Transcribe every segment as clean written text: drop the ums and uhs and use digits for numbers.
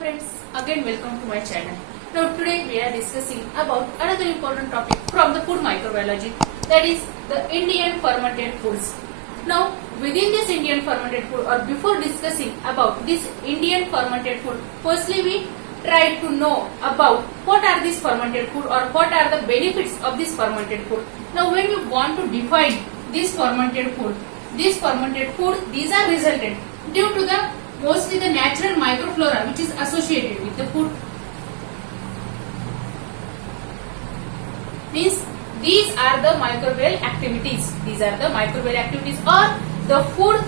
friends, again welcome to my channel. Now today we are discussing about another important topic from the food microbiology, that is the Indian fermented foods. Now within this Indian fermented food, or before discussing about this Indian fermented food, firstly we try to know about what are these fermented food or what are the benefits of this fermented food. Now when we want to define this fermented food, these are resulted due to the mostly the natural microflora which is associated with the food. Means these are the microbial activities. These are the microbial activities or the food,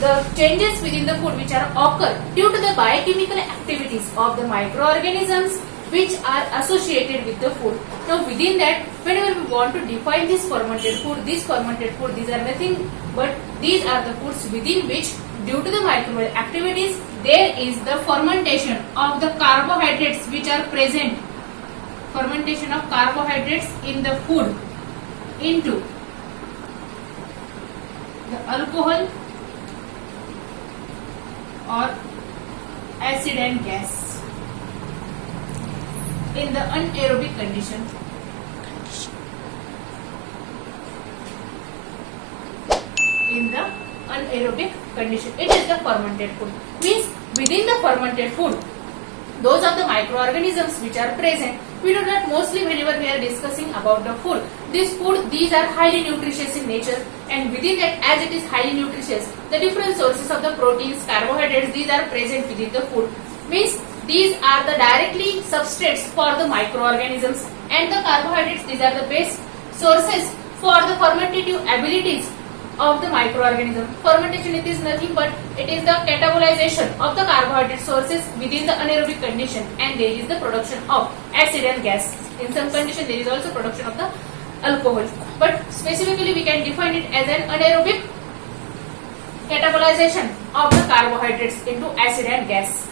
the changes within the food which are occur due to the biochemical activities of the microorganisms which are associated with the food. Now within that, whenever we want to define this fermented food, these are nothing but these are the foods within which due to the microbial activities there is the fermentation of the carbohydrates which are present. Fermentation of carbohydrates in the food into the alcohol or acid and gas in the anaerobic condition. In the anaerobic condition, it is the fermented food. Means within the fermented food, those are the microorganisms which are present. We do not mostly whenever we are discussing about the food. These are highly nutritious in nature, and within that, as it is highly nutritious, the different sources of the proteins, carbohydrates, these are present within the food. Means these are the directly substrates for the microorganisms, and the carbohydrates, these are the base sources for the fermentative abilities of the microorganism. Fermentation, it is nothing but it is the catabolization of the carbohydrate sources within the anaerobic condition, and there is the production of acid and gas. In some condition there is also production of the alcohol, but specifically we can define it as an anaerobic catabolization of the carbohydrates into acid and gas.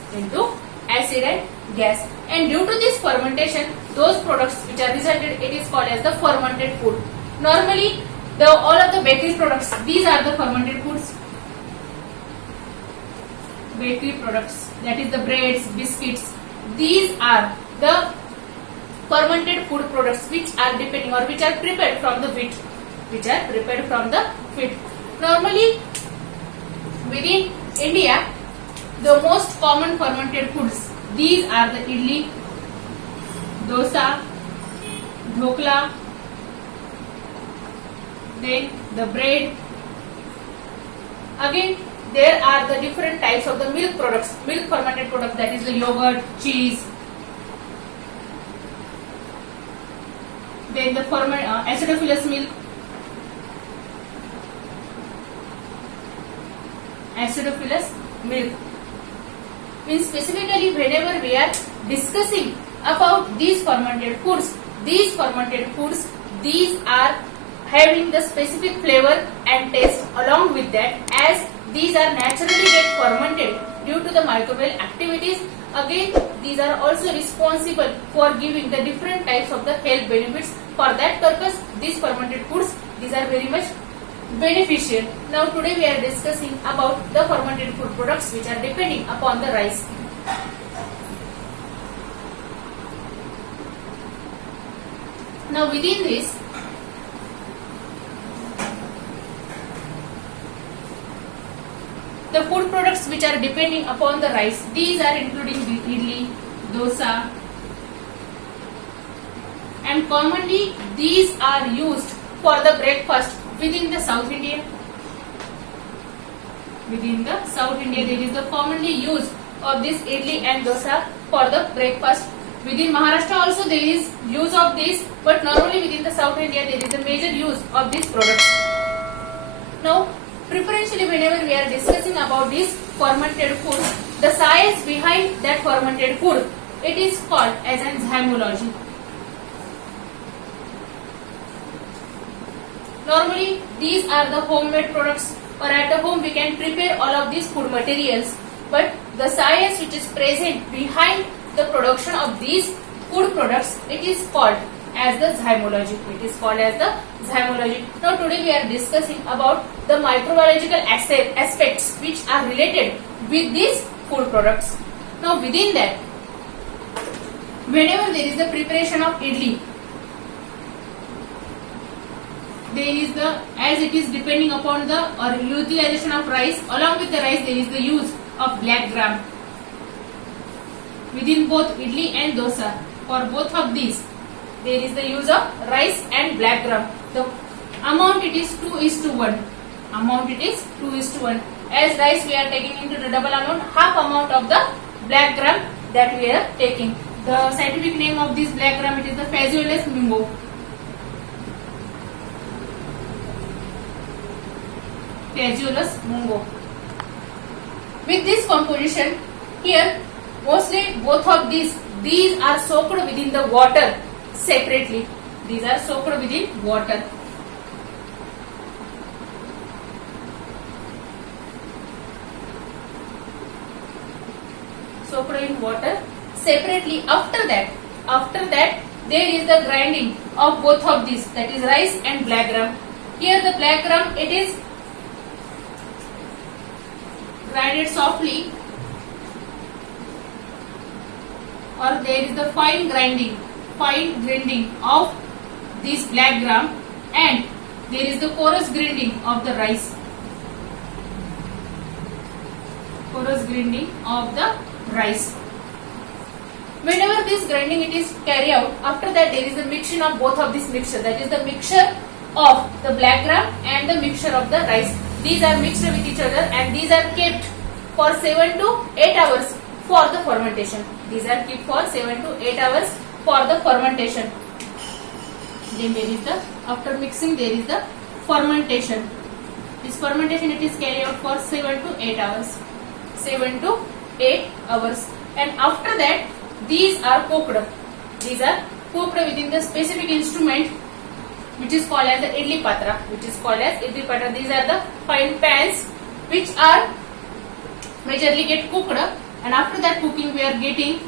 And due to this fermentation, those products which are resulted, it is called as the fermented food. Normally all of the bakery products, these are the fermented foods. Bakery products, that is the breads, biscuits, these are the fermented food products which are depending or which are prepared from the wheat. Normally within India, the most common fermented foods, these are the idli, dosa, dhokla, then the bread. Again there are the different types of the milk products, milk fermented products, that is the yogurt, cheese, then the acidophilus milk, means specifically whenever we are discussing about these fermented foods, these are having the specific flavor and taste along with that, as these are naturally get fermented due to the microbial activities. Again, these are also responsible for giving the different types of the health benefits. For that purpose, these fermented foods, these are very much beneficial. Now today we are discussing about the fermented food products which are depending upon the rice. Now within this, the food products which are depending upon the rice, these are including idli, dosa, and commonly these are used for the breakfast within the South India. There is the commonly use of this idli and dosa for the breakfast. Within Maharashtra also there is use of this, but normally within the South India there is a major use of these products. Now preferentially whenever we are discussing about this fermented food, the science behind that fermented food, it is called as enzymology. Normally these are the homemade products, or at the home we can prepare all of these food materials, but the science which is present behind the production of these food products, it is called as the zymology. Now today we are discussing about the microbiological aspects which are related with these food products. Now within that, whenever there is the preparation of idli, there is the, as it is depending upon the or utilization of rice, along with the rice there is the use of black gram within both idli and dosa. For both of these there is the use of rice and black gram. The amount it is 2:1. Amount it is 2:1. As rice we are taking into the double amount, half amount of the black gram that we are taking. The scientific name of this black gram, it is the Phaseolus mungo. Phaseolus mungo. With this composition, here mostly both of these are soaked within the water separately. These are soaked within water. Soaked in water separately. After that there is the grinding of both of these, that is rice and black gram. Here the black gram, it is grinded softly, or there is the fine grinding of this black gram, and there is the coarse grinding of the rice. Coarse grinding of the rice. Whenever this grinding it is carried out, after that there is a mixture of both of this mixture, that is the mixture of the black gram and the mixture of the rice. These are mixed with each other and these are kept for 7 to 8 hours for the fermentation. These are kept for 7 to 8 hours for the fermentation. Then there is the, after mixing there is the fermentation. This fermentation it is carried out for 7 to 8 hours. 7 to 8 hours. And after that these are cooked. These are cooked within the specific instrument which is called as the idli patra. These are the fine pans which are majorly get cooked, and after that cooking we are getting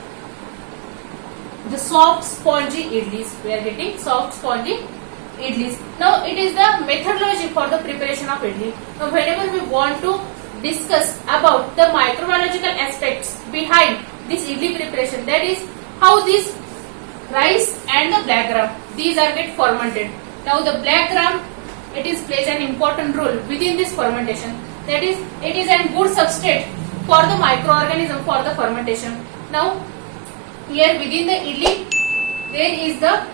the soft spongy idlis. Now it is the methodology for the preparation of idli. Now whenever we want to discuss about the microbiological aspects behind this idli preparation, that is how this rice and the black gram, these are get fermented. Now the black gram, it is plays an important role within this fermentation. That is, it is a good substrate for the microorganism for the fermentation. Now here within the idli there is the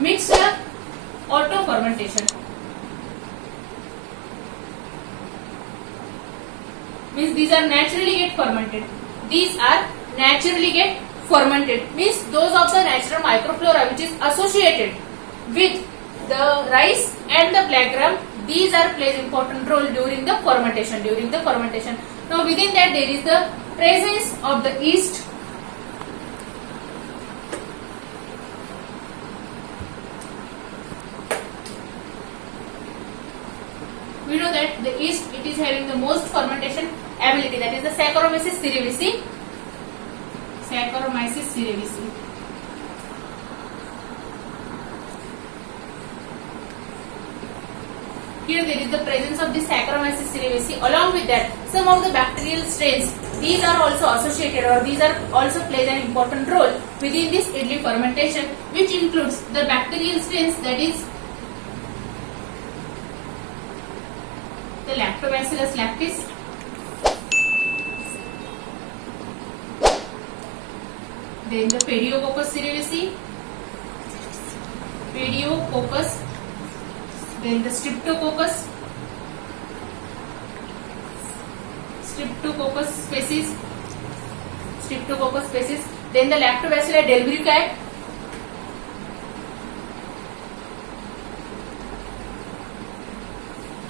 mixed auto fermentation. Means these are naturally get fermented. Means those of the natural microflora which is associated with the rice and the black gram, these are plays important role during the fermentation. Now within that there is the presence of the yeast. We know that the yeast, it is having the most fermentation ability, that is the Saccharomyces cerevisiae. Here there is the presence of the Saccharomyces cerevisiae. Along with that, some of the bacterial strains, these are also associated, or these are also plays an important role within this idli fermentation, which includes the bacterial strains, that is the Lactobacillus lactis, then the Pediococcus cerevisiae, then the Streptococcus species, then the Lactobacillus delbruecae,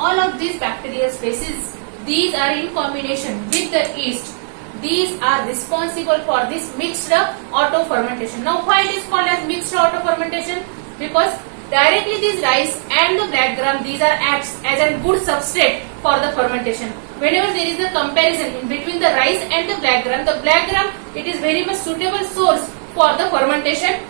all of these bacterial species, these are in combination with the yeast. These are responsible for this mixed auto fermentation. Now why it is called as mixed auto fermentation? Because directly this rice and the black gram, these are acts as a good substrate for the fermentation. Whenever there is a comparison in between the rice and the black gram, it is very much suitable source for the fermentation,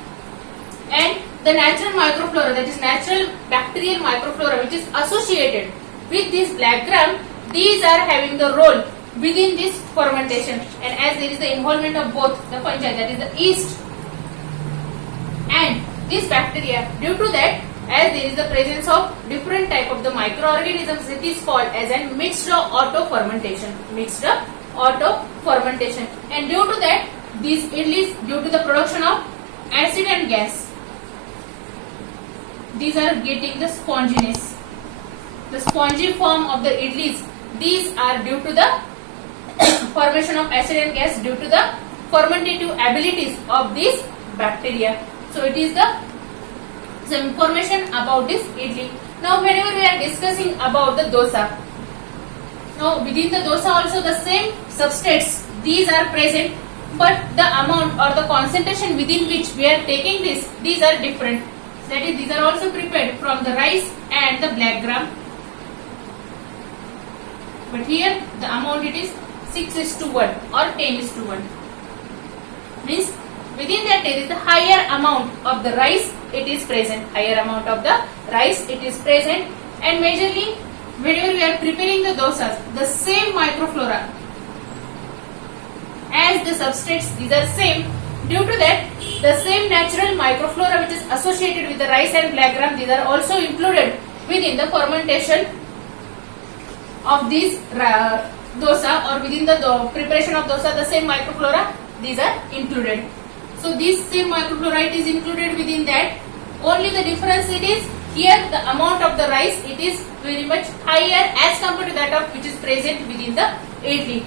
and the natural microflora, that is natural bacterial microflora which is associated with this black gram, these are having the role within this fermentation, and as there is the involvement of both the fungi, that is the yeast and this bacteria, due to that, as there is the presence of different type of the microorganisms, it is called as a mixed auto fermentation. Mixed auto fermentation, and due to that, this idlis, due to the production of acid and gas, these are getting the sponginess. The spongy form of the idlis, these are due to the formation of acid and gas due to the fermentative abilities of these bacteria. So it is the some information about this idli. Now whenever we are discussing about the dosa, now within the dosa also the same substrates, these are present, but the amount or the concentration within which we are taking this, these are different. That is, these are also prepared from the rice and the black gram. But here the amount it is 6:1 or 10:1. Means within that there is the higher amount of the rice it is present. Higher amount of the rice it is present, and majorly whenever we are preparing the dosas, the same microflora as the substrates, these are same. Due to that, the same natural microflora which is associated with the rice and black gram, these are also included within the fermentation of these dosa, or within the preparation of dosa, the same microflora, these are included. So this same microflora is included within that. Only the difference it is here the amount of the rice it is very much higher as compared to that of which is present within the idli.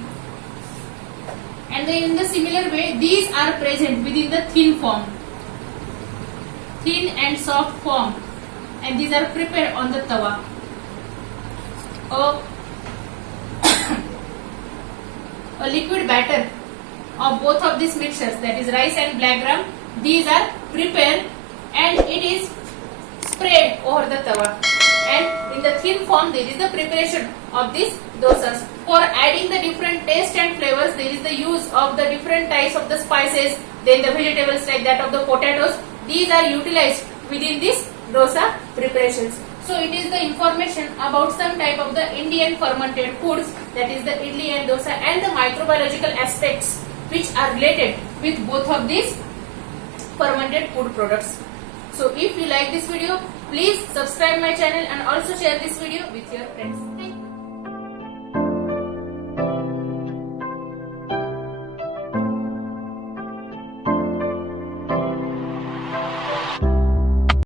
And then in the similar way, these are present within the thin form, thin and soft form, and these are prepared on the tawa. A liquid batter of both of these mixtures, that is rice and black gram, these are prepared and it is spread over the tawa, and in the thin form there is the preparation of these dosas. For adding the different taste and flavors, there is the use of the different types of the spices, then the vegetables like that of the potatoes, these are utilized within this dosa preparations. So it is the information about some type of the Indian fermented foods, that is the idli and dosa, and the microbiological aspects which are related with both of these fermented food products. So if you like this video, please subscribe my channel and also share this video with your friends. Thank you.